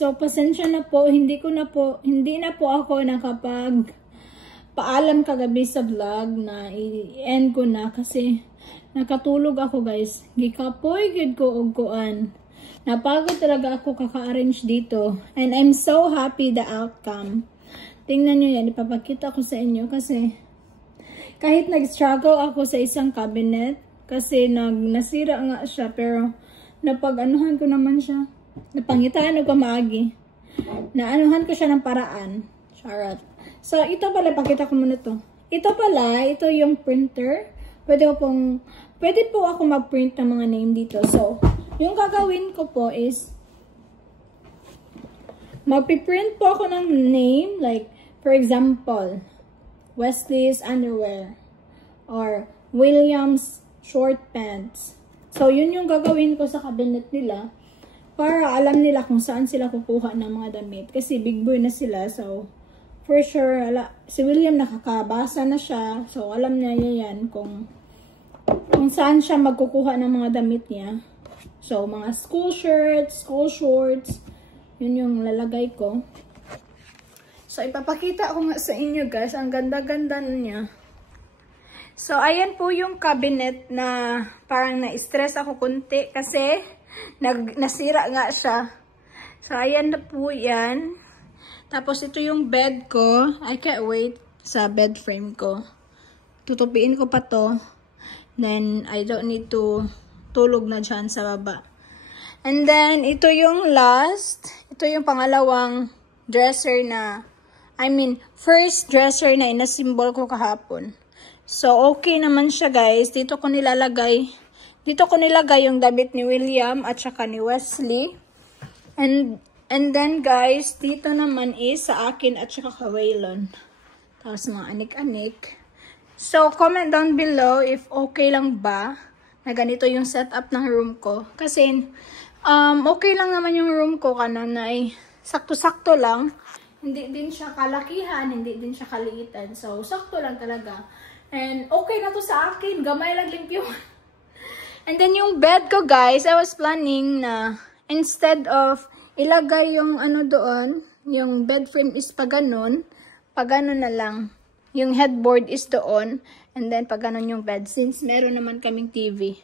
So, pasensya na po, hindi na po ako nakapag paalam kagabi sa vlog na i-end ko na kasi nakatulog ako guys. Gikapoy gid ko og kuan. Napagod talaga ako kaka-arrange dito. And I'm so happy the outcome. Tingnan nyo yan, ipapakita ko sa inyo kasi kahit nag-struggle ako sa isang cabinet kasi nasira nga siya pero napag-anuhan ko naman siya. Napangitaan ko maagi. Naanuhan ko siya ng paraan. Charot. So, ito pala, pakita ko muna to. Ito pala, ito yung printer. Pwede po ako mag-print ng mga name dito. So, yung gagawin ko po is, magpiprint po ako ng name, like, for example, Wesley's underwear, or William's short pants. So, yun yung gagawin ko sa cabinet nila, para alam nila kung saan sila kukuha ng mga damit. Kasi big boy na sila, so, for sure, si William nakakabasa na siya. So, alam niya yan kung saan siya magkukuha ng mga damit niya. So, mga school shirts, school shorts, yun yung lalagay ko. So, ipapakita ko nga sa inyo guys. Ang ganda-ganda niya. So, ayan po yung cabinet na parang na-stress ako kunti kasi nasira nga siya. So, ayan na po yan. Tapos, ito yung bed ko. I can't wait sa bed frame ko. Tutupiin ko pa to. Then, I don't need to tulog na dyan sa baba. And then, ito yung last. Ito yung pangalawang dresser na, first dresser na inasimbol ko kahapon. So, okay naman siya guys. Dito ko nilalagay yung damit ni William at saka ni Wesley. And then guys, dito naman is sa akin at saka ka Waylon. Tapos mga anik-anik. So, comment down below if okay lang ba na ganito yung setup ng room ko. Kasi, okay lang naman yung room ko kanon na sakto-sakto lang. Hindi din siya kalakihan, hindi din siya kaliitan. So, sakto lang talaga. And okay na to sa akin. Gamay lang limpyo. And then yung bed ko guys, I was planning na instead of ilagay yung doon, yung bed frame is pa ganun na lang. Yung headboard is doon, and then pa ganun yung bed since meron naman kaming TV.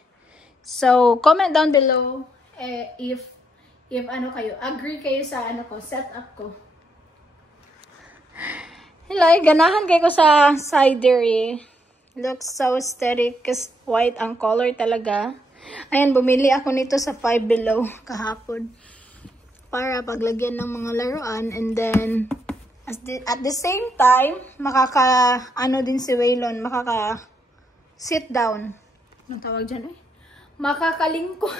So, comment down below if kayo, agree kayo sa setup ko. Hello, ganahan kayo ko sa cider eh. Looks so aesthetic kasi white ang color talaga. Ayan, bumili ako nito sa 5 Below kahapon. Para paglagyan ng mga laruan. And then, at the same time, din si Waylon, sit down. Anong tawag dyan eh? Makakalingko.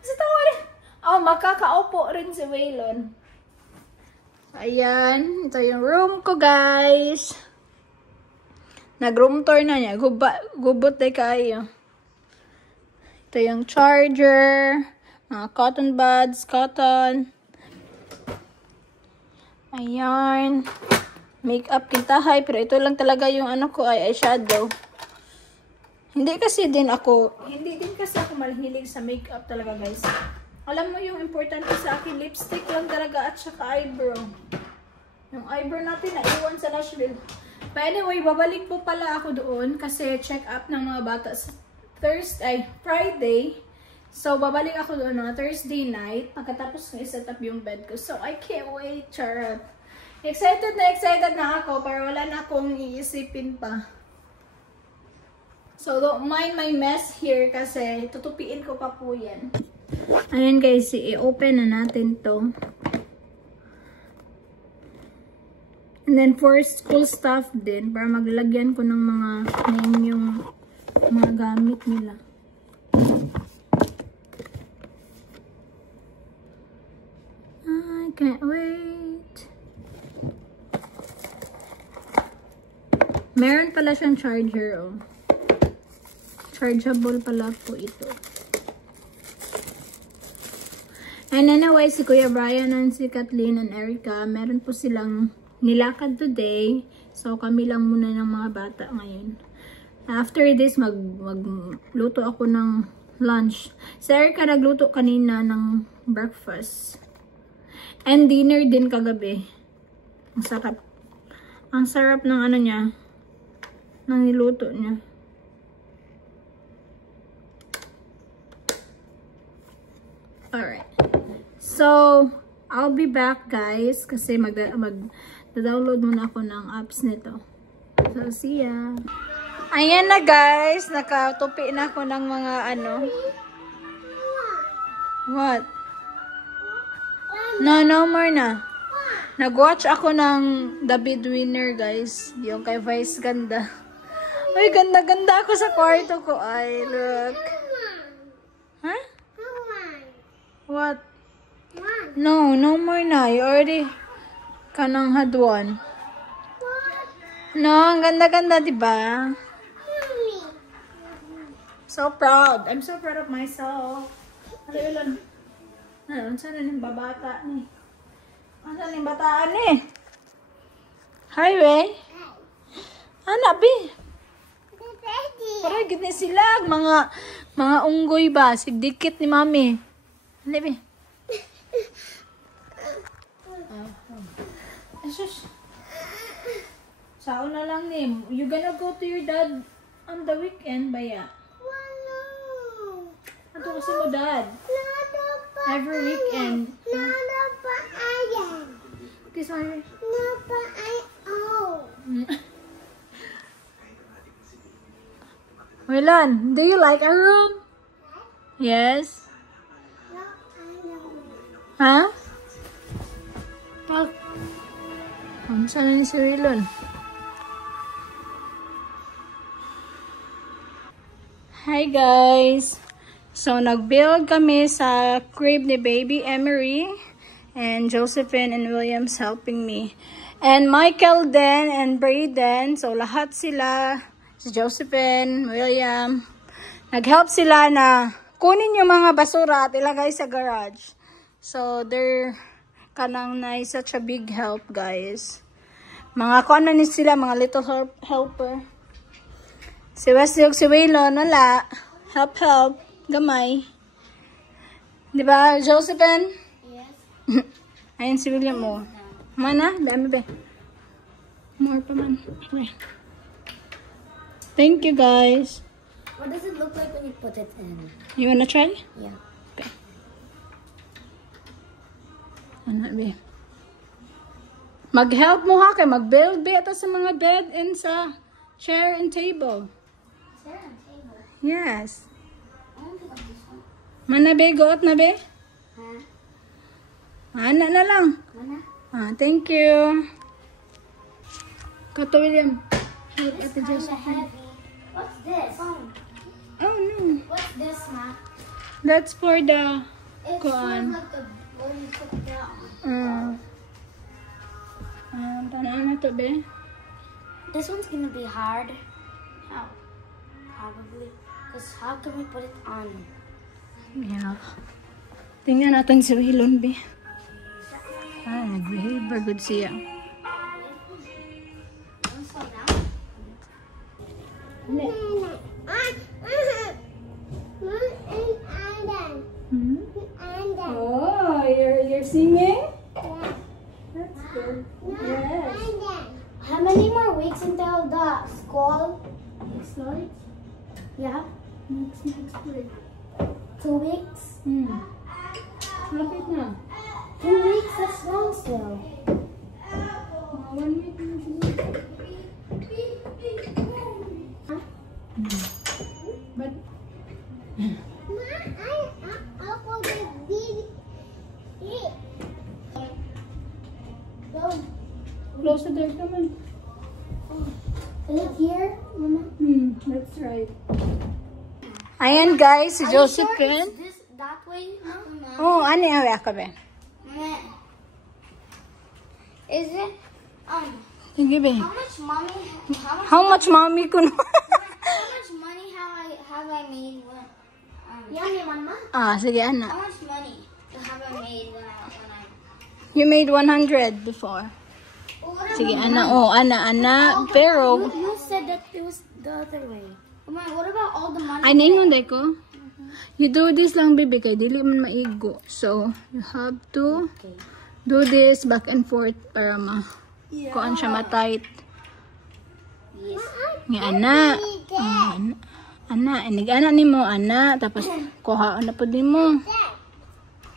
Sa tawag rin. Makakaupo rin si Waylon. Ayan, ito yung room ko guys. Nag-room tour na niya. Gubot day kayo. Ito yung charger. Cotton buds, cotton. Ayan. Makeup kintahay. Pero ito lang talaga yung ko ay eyeshadow. Hindi din kasi ako mahilig sa makeup talaga guys. Alam mo yung importante sa akin, lipstick lang talaga at saka eyebrow. Yung eyebrow natin naiwan sa Nashville. But anyway, babalik po pala ako doon kasi check up ng mga bata sa Friday. So, babalik ako doon na Thursday night. Pagkatapos na i-set up yung bed ko. So, I can't wait, charot. Excited na ako para wala na akong iisipin pa. So, don't mind my mess here kasi tutupiin ko pa po yan. Ayan guys, i-open na natin to. And then, for school stuff din, para maglagyan ko ng mga name yung mga gamit nila. I can't wait. Meron pala siyang charger, oh. Chargeable pala po ito. And anyway, si Kuya Brian and si Kathleen and Erica, meron po silang nilakad today. So, kami lang muna ng mga bata ngayon. After this, magluto ako ng lunch. Si Erica nagluto kanina ng breakfast. And dinner din kagabi. Ang sarap. Ang sarap ng ano niya. Ng niluto niya. Alright. So, I'll be back guys. Kasi mag-download muna ako ng apps nito. So, see ya. Ayan na guys, nakatupi na ako ng mga ano. What? No more na. Nag-watch ako ng The Breadwinner guys. Yung kay Vice ganda. Uy, ganda-ganda ako sa kwarto ko. Ay, look. Huh? What? No more na. You already kanang had one. No, ang ganda-ganda, diba? So proud. I'm so proud of myself. Ano yun? Ano? Saan na yung babata ni? Saan yung bataan ni? Hi, Ray. Anak, Bi. Parang gini sila. Mga unggoy ba? Sigdikit ni Mami. Ano, Bi? Asus. Saan na lang ni? You gonna go to your dad on the weekend ba ya? Ato kasi mo dad. Every weekend. Kiss my Wilan, do you like our room? Yes. Huh? Saan na ni si Wilan? Hi guys! So, nag-build kami sa crib ni Baby Emery and Josephine and William's helping me. And Michael din and Brayden. So, lahat sila, si Josephine, William, nag-help sila na kunin yung mga basura at ilagay sa garage. So, they're kanang na such a big help, guys. Mga kuano ni sila, mga little helper. Si Wesley ug si Waylon, wala. Help. Gamay. Diba, Josephine? Yes. Ayan si William mo. Mana? Dami ba? More pa man. Okay. Thank you, guys. What does it look like when you put it in? You wanna try? Yeah. Okay. Ano ba? Mag-help mo ha kay mag-build ba ito sa mga bed and sa chair and table. Chair and table? Yes. I don't think of this one. Mana be? Goot na be? Huh? Ana na lang. Mana? Thank you. Kato William. Help This Ate kinda Josephine. heavy. What's this? Oh no. What's this, Ma? That's for the It's Go sort on. of like the what you put down. Tanan na to be. This one's gonna be hard. How? Probably. Because how can we put it on? Yeah. Tingnan natin si Wilon be. Nag-behave good siya. Oh, you're singing? That's good. Yes. How many more weeks until the school Starts Yeah. next week. 2 weeks? Lapit na. 2 weeks? That's long still. 1 week na siguro. But close the door, come on. Is it here, Mama? That's right. Ayan guys, si Josephine. Is this that way? Mama? Oh, ano yung ka ba? Is it? Sige ba? How much How much mommy mommy? ko no? How much money have I made when? Yummy, Mama. Sige ana. How much money have I made when I? You made 100 before. Sige ana, ana. Pero, You said that it was the other way. Mama, what about all the money? ay naingon day ko. You do this lang, baby, kay dili man maigo. So, you have to do this back and forth para kuan siya ma-tight. Yes. Nga ana. Ana, inig-ana ni mo, ana. Tapos, kuhaan na po din mo.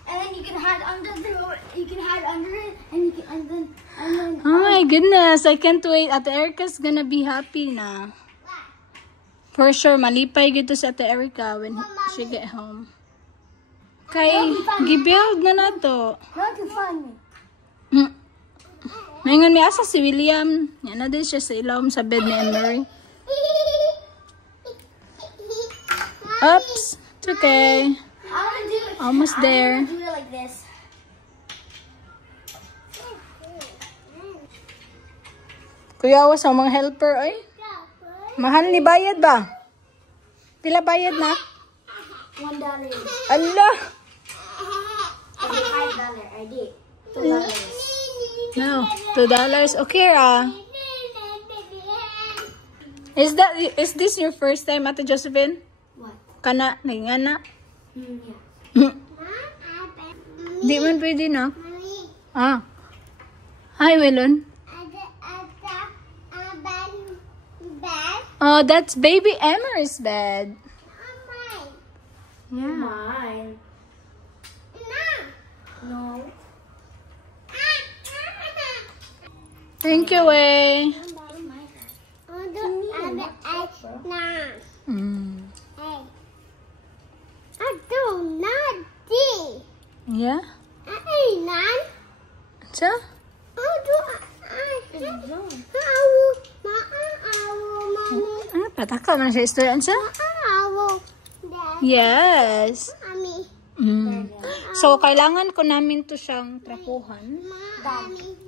And then you can hide under it, and then Oh my goodness, I can't wait. Ate Erica's gonna be happy na. For sure, malipay gito sa Ate Erica when she get home. Kay, gibuild na to. not to find me. Ngayon may asa si William. Yan na din siya sa ilawom sa bed ni Emery. Oops, it's okay. I wanna do it. Almost there. I wanna do it like this. Kuya, was mga helper ay? Mahal ni bayad ba? Pila bayad na? $1. Allah! $5. I did. $2. No, $2. Okay, Is this your first time, Ate Josephine? What? Kana, nangingana? Yeah. Di man pwede na. Hi, Wilon. Oh, that's baby Emery's bed. Yeah. Mine. No. Thank you, eh. Yeah? So? Pataka man siya istorya siya? Yes. So, kailangan ko namin to siyang trapuhan.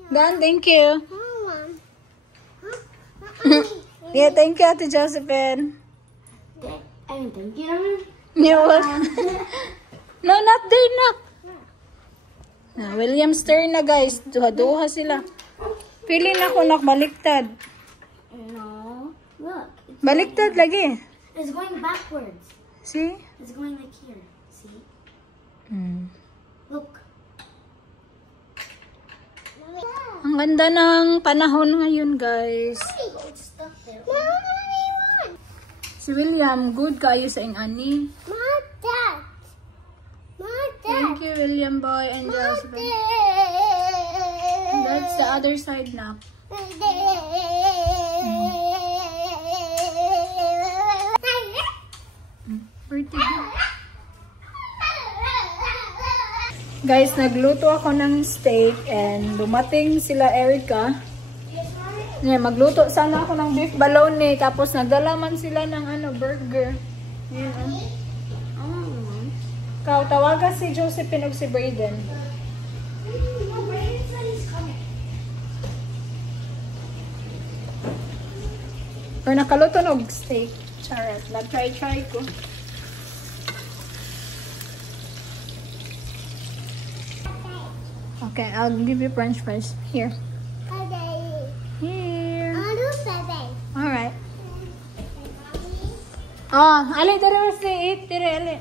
Dan, thank you. Yeah, thank you, Ate Josephine. Thank you. You're welcome. No, not there, not. Na, William's turn na, guys. Duha-duha sila. Feeling ako nakbaliktad. No. Look. Baliktad lagi. It's going backwards. See? It's going like here. See? Look. Ang ganda ng panahon ngayon, guys. It's stuck there. Si William, good kayo sa ingani. Thank you, William boy and Josephine. That's the other side na. Pretty good. Guys, nagluto ako ng steak and dumating sila Erica. Yeah, magluto sana ako ng beef bologna tapos nagdalaman sila ng burger. Yan, Kau tawagan si Josephine ug si Brayden. Or nakaluto ng steak. Charot. Nag-try ko. Okay, I'll give you French fries. Here. Here. Alright. Oh, ali, dere was eat. Dere, ali.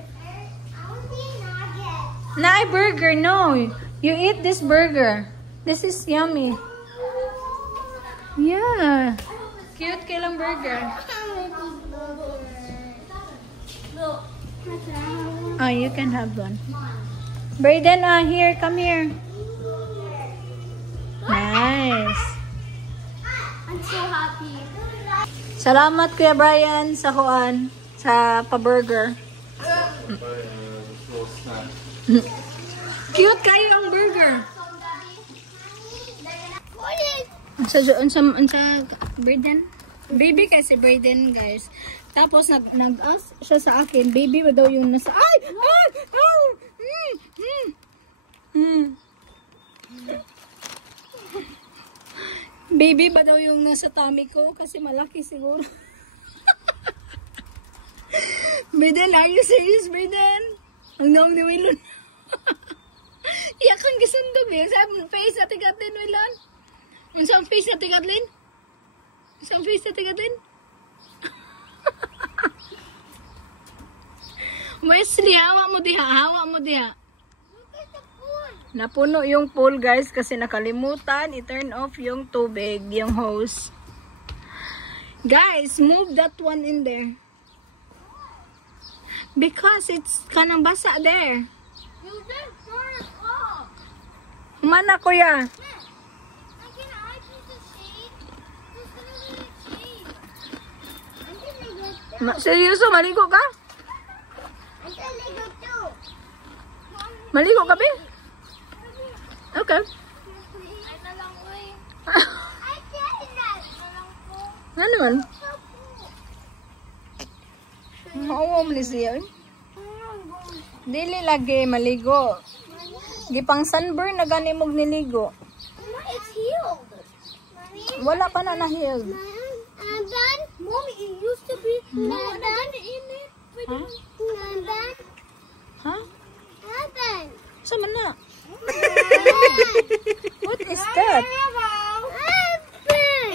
Not burger, no. You eat this burger. This is yummy. Yeah. Cute kailang burger. Oh, you can have one. Brayden, here, come here. Nice. I'm so happy. Salamat Kuya Brian sa kuan, sa pa-burger. Cute kayo ang burger. Unsa Brayden? Baby kasi Brayden, guys. Tapos nag-ask siya sa akin, baby ba daw yung nasa Baby ba daw yung nasa tummy ko kasi malaki siguro. Brayden, are you serious, Brayden? Ang naong ni Wilon. Iyak kang gisundog eh. Sa face na tigatlin, Wilon. Ang face na tigatlin? Ang face na tigatlin? Wesley, hawa mo diha. Hawa mo diha. Napuno yung pool guys kasi nakalimutan i-turn off yung tubig, yung hose. Guys, move that one in there. Because it's kanang basa there. You just turn it off. Mana kuya? Can I use the shade? Who's gonna be the shade? I'm gonna get Seryoso, maligo ka? I'm gonna go too. Maligo ka, be? Okay. Ay na lang ko eh. I can't na lang ko. Ano naman? Mauwa mo ni siya. Dili lagi maligo. Gipang sunburn na gani mong niligo. It's healed. Wala pa na na-healed. Done? Mommy, it used to be done in it. Huh? Done? Huh? Done. Sama na. What is that?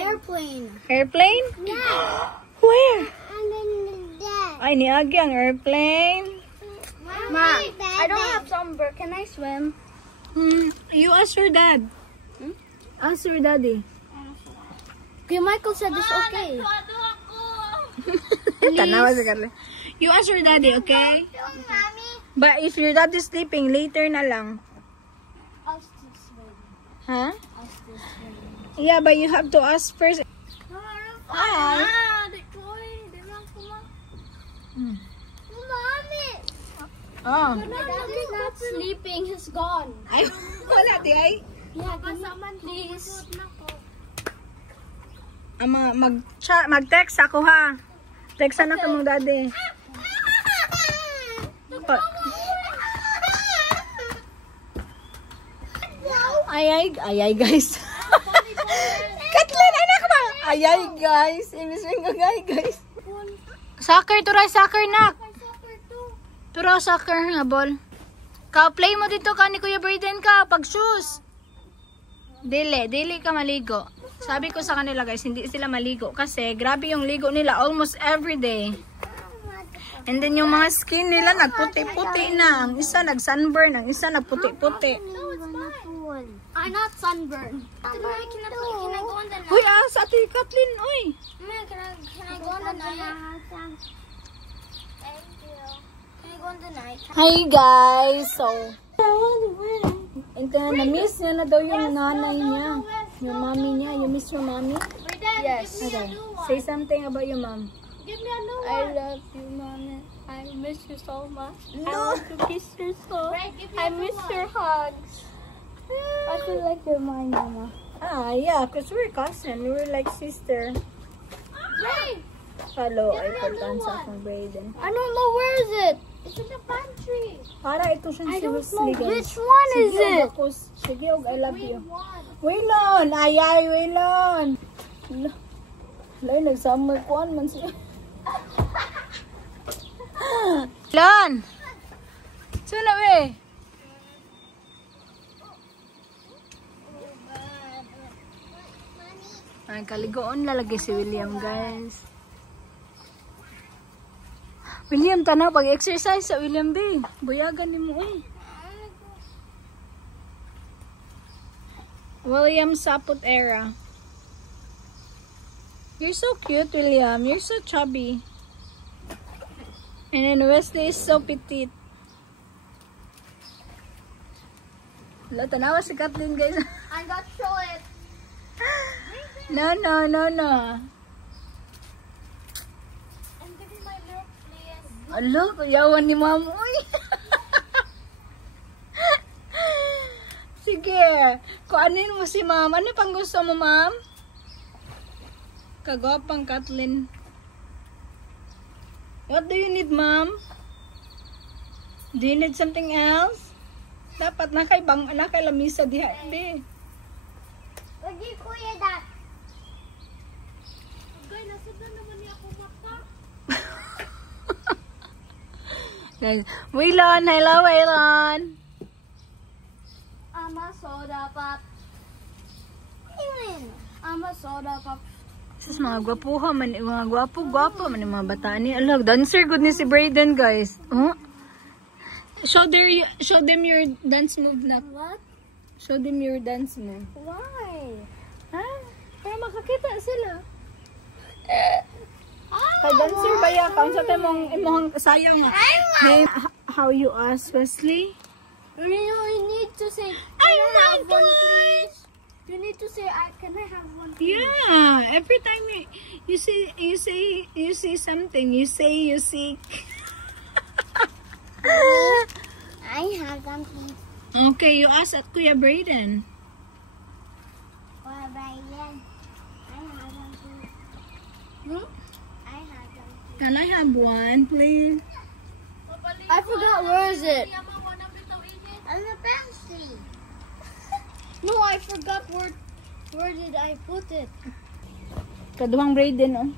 Airplane. Airplane? Yeah. Where? And then that. Ay, niagi ang airplane. Ma, I don't have sunburn. Can I swim? You ask your dad. Ask your daddy. Okay, Michael said it's okay. Tanawa si Carla. You ask your daddy, okay? Mommy, But if your dad is sleeping, later na lang. I'll still swim. Huh? I'll still swim. Yeah, but you have to ask first. Hi. Mommy, Oh. my dad is not sleeping. He's gone. Ay, wala di ay. Yeah, please. Mag-text ako ha. Text na ka mong daddy. Ayay guys. Kathleen, anak ba? Ayay guys. Imiswing ko guys. Soccer, turay soccer nak. Turo soccer nga ball. Ka-play mo dito ka ni Kuya Braden ka. Pag shoes. Dili ka maligo. Sabi ko sa kanila guys, hindi sila maligo. Kasi grabe yung ligo nila almost every day. And then yung mga skin nila nagputi-puti na. Ang isa nag-sunburn, ang isa nagputi-puti. I'm not sunburned. Can I go on the night? Uy, sa ati Kathleen, uy. Can I go on the night? Thank you. Can I go on the night? Hi guys, so na-miss niya na daw yung nanay niya. Yung mommy niya. You miss your mommy? Yes. Okay. Say something about your mom. Give me a new one. I love you, Mommy. I miss you so much. No. I want to kiss your soul. I miss your hugs. I feel like you're my mama. Ah, yeah, because we're cousin. We were like sister. Ray! Hello, I pagkan sa akong Braden. I don't know where is it. It's in the pantry. Para ito siyang I don't seriously, know guys. which one is Sige, it. Sige, I love you. One. Waylon! Ayay, Waylon! Lay, nag-summer kuan man siya. Waylon! Sino eh? Ay, kaligoon lalagay si William, guys. William, tanaw, pag-exercise sa William B. Buyagan ni mo eh. William Saput era. You're so cute, William. You're so chubby. And then Wesley is so petite. Wala, tanawa si Kathleen, guys. I got show it. No. And give me my milk, please. Alo, kuyawan ni Ma'am. Uy. Sige. Kuanin mo si Ma'am. Ano pang gusto mo, Ma'am? Kagwapang Kathleen. What do you need, Ma'am? Do you need something else? Dapat nakay lamisa diha. Be. Lagi kuya dat. Guys, nasa na naman niya ako mata. Guys, Waylon, hello Waylon. I'm a soda pop. I'm a soda pop. Sus, mga gwapuha man, mga gwapo man yung mga bata ni. Alag, dancer good ni si Braden, guys. Oh? Show them your dance move na. What? Show them your dance mo. Why? Ha? Para makakita sila. Ka-dancer ba ya? Kaunsa tayo mong sayang. Hey, how you ask, Wesley? You need to say, I have one, please? You need to say, can I have one, please? Yeah, every time you see something, you see. I have one, please. Okay, you ask at Kuya Brayden. Kuya Brayden, I have one, please. Hmm? I have one, please. Can I have one, please? I forgot, where is it? On the pantry. No, I forgot where did I put it? Kaduhang Brayden, oh.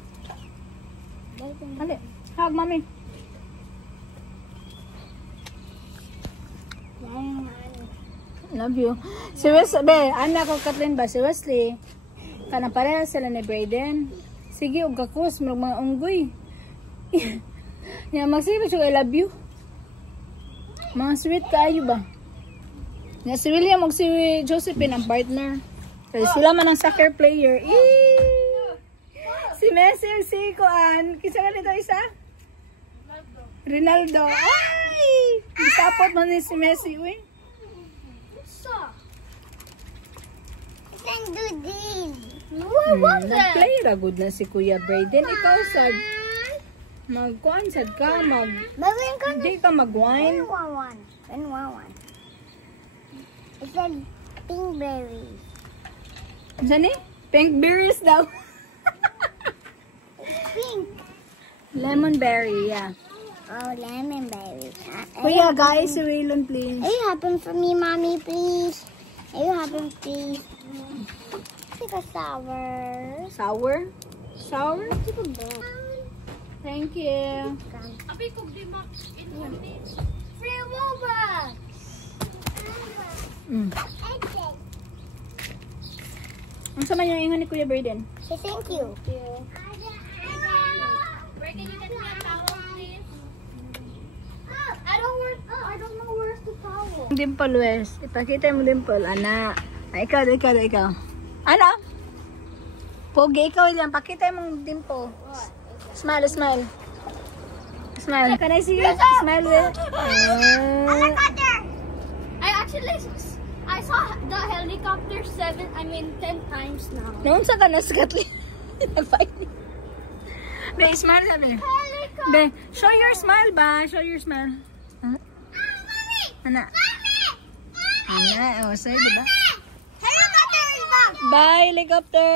Hali, hug, mami. Love you. Si Wesley, anak ko Kathleen ba? Si Wesley, kana pareha sila ni Brayden. Sige, og kakos, mga unggoy. Nga, magsigo siya, I love you. Mga sweet kaayo ba? Nga, si William og si Josephine ang partner. Kasi sila man ang soccer player. Si Messi og si Kuan. Kisa ka nito isa? Ronaldo. Ay! Isapot mo ni si Messi, uy. Can do this. Nag-play ra good na si Kuya Brayden. Ikaw sad. Mag-kuan sad ka. Hindi ka mag-wine. One. It said pink berries. Saan eh? Pink berries daw. Pink. Lemon berry, yeah. Oh, lemon berries. Kuya, guys, si Waylon, please. Are you happen for me, mommy, please? Are you happen, please? Take a sour. Sour? Sour? Take a bone. Thank you. Free Robux. Ang sama niyo ingon ni Kuya Brayden? Say thank you. Where can you get me a towel, please? I don't know where's the towel. Dimple, Wes. Ipakita mo dimple, ana. Ay, ikaw. Ano? Pogi, ikaw yan. Pakita mo dimple. Smile. Smile. Can I see you? Smile, Wes. I saw the helicopter 10 times now. Noon sa ka na sa Kathleen. Be, smile na, be. Be, show your smile ba? Show your smile. Huh? Ana. Ana, oh, say, diba? Helicopter is back. Bye, helicopter.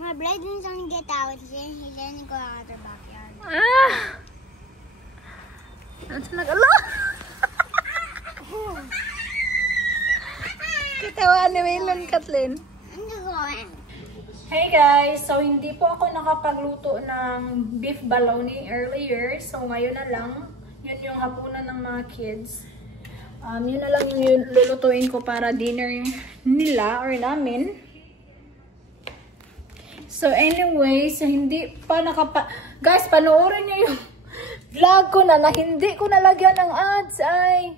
My brother didn't get out. He didn't go out of the backyard. Ano sa nag-alo? Kitawan ni Waylon, Kathleen. I'm going. Hey guys! So, hindi po ako nakapagluto ng beef bologna earlier. So, ngayon na lang. Yun yung hapunan ng mga kids. Yun na lang yung lulutuin ko para dinner nila or namin. So, anyways, hindi pa Guys, panoorin nyo yung vlog ko na hindi ko nalagyan ng ads. Ay,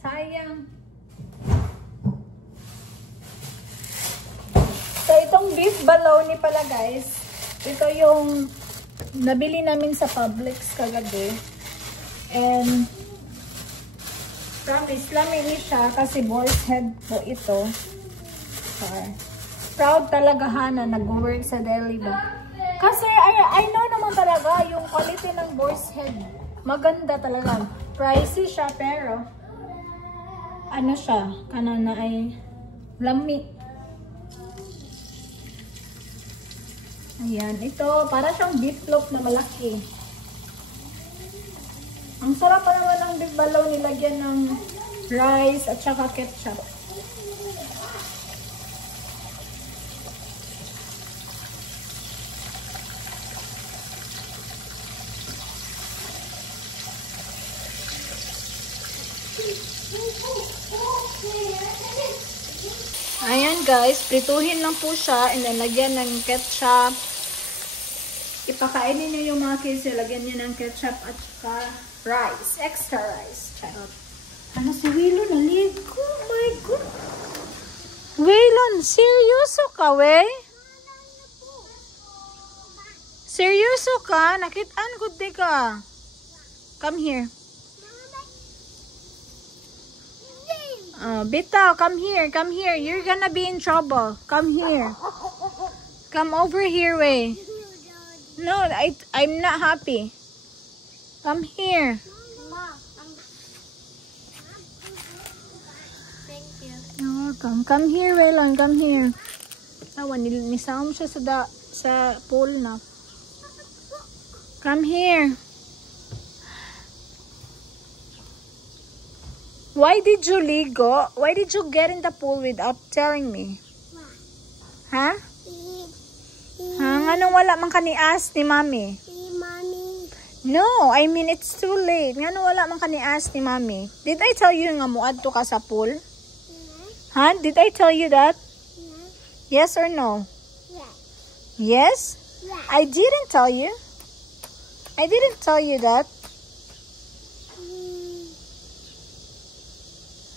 sayang. So, itong beef bologna pala, guys. Ito yung nabili namin sa Publix kagabi. And, promise, lamig siya kasi boar's head po ito. Proud talaga Hana, nag-work sa deli ba? Kasi, I know naman talaga yung quality ng boar's head. Maganda talaga. Pricey siya, pero ano siya, kanana ay lami. Ayan, ito, para siyang beef loaf na malaki. Ang sarap pa naman ng beef bologna, nilagyan ng rice at saka ketchup. Ayan guys, prituhin lang po siya and then lagyan ng ketchup. Ipakainin niyo yung mga kids, lagyan niyo ng ketchup at saka rice, extra rice. Charot. Ano si Waylon? Naligo. Oh my God. Waylon, seryoso ka, we? Seryoso ka? Nakitaan ko di ka. Come here. Bitaw, come here. Come here. You're gonna be in trouble. Come here. Come over here, we. No, I'm not happy. Come here. Come here, Waylon. Come here. Awan, nisawam siya sa pool na. Come here. Why did you ligo? Why did you get in the pool without telling me? Ha? Anong wala man ka ni ask ni Mami? No, I mean it's too late. Nga wala man ka ni ask ni Mami. Did I tell you nga muadto ka sa pool? Huh? Did I tell you that? Yes or no? Yes? I didn't tell you. I didn't tell you that.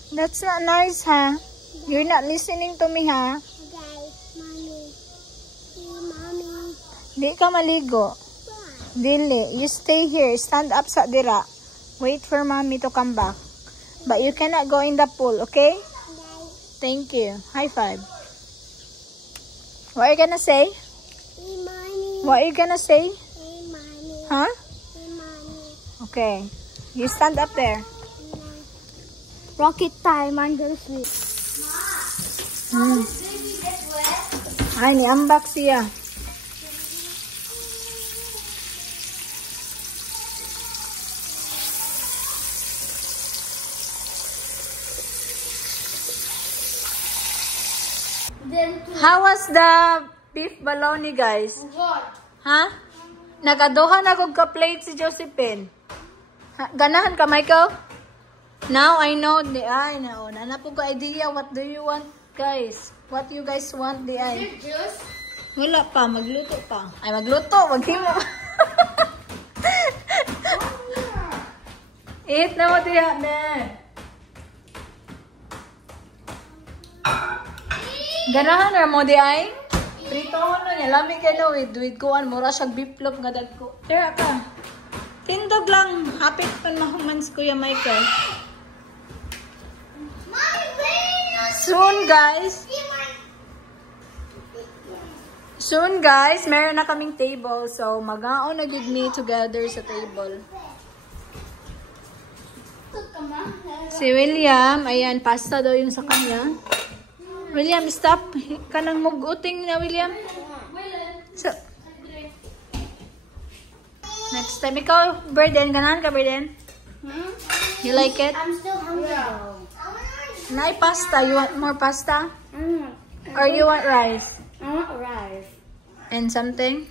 That's not nice, huh? You're not listening to me, huh? Di ka maligo. Dili. You stay here. Stand up sa dira. Wait for Mommy to come back. But you cannot go in the pool, okay? Thank you. High five. What are you gonna say? What are you gonna say? Huh? Okay. You stand up there. Rocket time under the sleep. Ay, ni-unbox siya. How was the beef bologna, guys? Ha? Nagaduha na kog ka-plate si Josephine. Ganahan ka, Michael? Now I know the ay na po ko idea. What do you want, guys? What you guys want the ay? Wala pa, magluto pa. Ay magluto, wag mo. Eat na mo diha na. Ganahan ra mo di ay? Prito na niya, lami kay no with kuan mura siyang beef loaf nga dagko. Tira ka. Tindog lang, hapit pa mahumans Kuya Michael. Soon guys, meron na kaming table. So, mag-aon na gid me together sa table. Si William, ayan, pasta daw yung sa kanya. William, stop. Kanang muguting na, William. So, next time, ikaw, Burden, ganahan ka, Burden? You like it? I'm still hungry though. Nay, pasta. You want more pasta? Or you want rice? I want rice. And something?